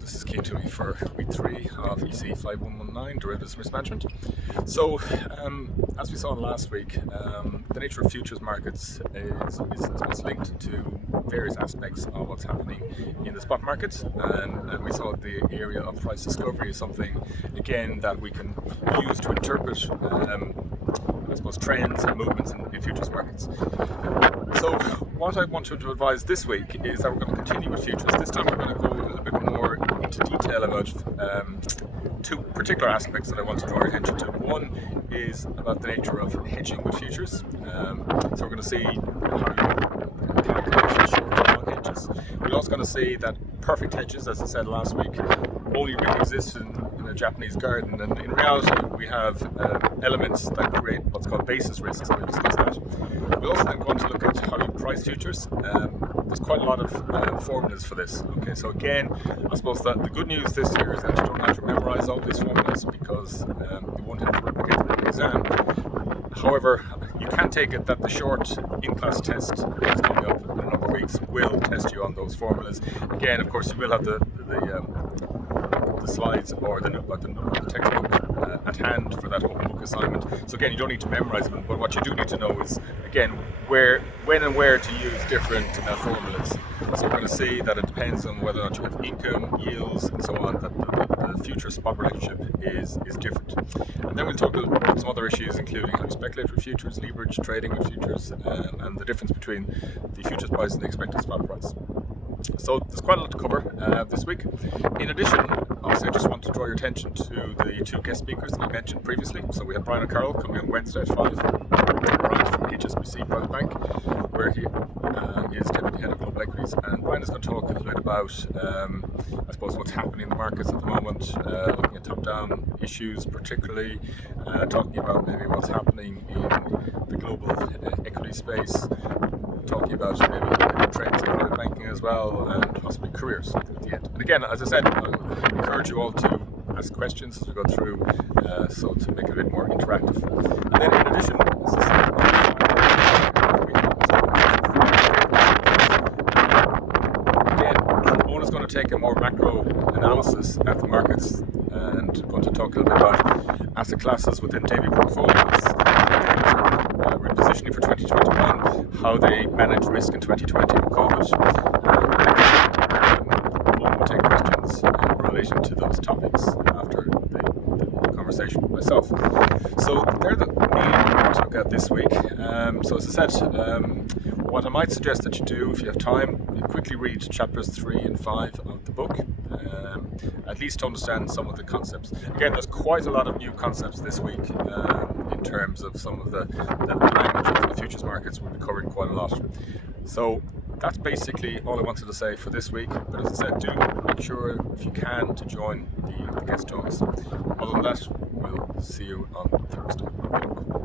this is key to me for week 3 of EC5119 derivatives risk management. So as we saw last week, the nature of futures markets is linked to various aspects of what's happening in the spot markets, and we saw the area of price discovery is something again that we can use to interpret I suppose trends and movements in futures markets. So what I want to advise this week is that we're going to continue with futures. This time we're going to go a little bit more into detail about two particular aspects that I want to draw your attention to. One is about the nature of hedging with futures. So we're going to see how you calculate short and long hedges. We're also going to see that perfect hedges, as I said last week, only really exist in a Japanese garden, and in reality we have elements that create what's called basis risks, and we'll discuss that. We'll also then go on to look at how you price futures. There's quite a lot of formulas for this. Okay, so again, I suppose that the good news this year is that you don't have to memorize all these formulas because you won't have to replicate them in the exam. However, you can take it that the short in-class test that's coming up in a number of weeks will test you on those formulas. Again, of course, you will have the slides or the textbook at hand for that open book assignment. So again, you don't need to memorize them, but what you do need to know is, again, when and where to use different formulas. So we're going to see that it depends on whether or not you have income, yields, and so on, that the future spot relationship is different. And then we'll talk about some other issues, including how you speculate with futures, leverage trading with futures, and the difference between the futures price and the expected spot price. So there's quite a lot to cover this week. In addition, obviously I just want to draw your attention to the two guest speakers that I mentioned previously. So we have Brian O'Carroll coming on Wednesday at 5. Brian from HSBC Private Bank, where he is Deputy Head of Global Equities. And Brian is going to talk a little bit about, I suppose, what's happening in the markets at the moment, looking at top-down issues particularly, talking about maybe what's happening in the global equity space, talking about maybe trends in private banking as well, and possibly careers at the end. And again, as I said, I'll encourage you all to ask questions as we go through, so to make it a bit more interactive. And then in addition, as I said, again, Owen is going to take a more macro analysis at the markets and going to talk a little bit about asset classes within daily portfolios, repositioning for 2021, how they manage risk in 2020 with COVID. We'll take questions in relation to those topics after the conversation with myself. So they're the main ones we're going to look at this week. So as I said, what I might suggest that you do, if you have time, you quickly read chapters 3 and 5 of the book, at least to understand some of the concepts. Again, there's quite a lot of new concepts this week in terms of some of the language of the futures markets. We'll be covering quite a lot. So that's basically all I wanted to say for this week. But as I said, do make sure, if you can, to join the guest talks. Other than that, we'll see you on Thursday.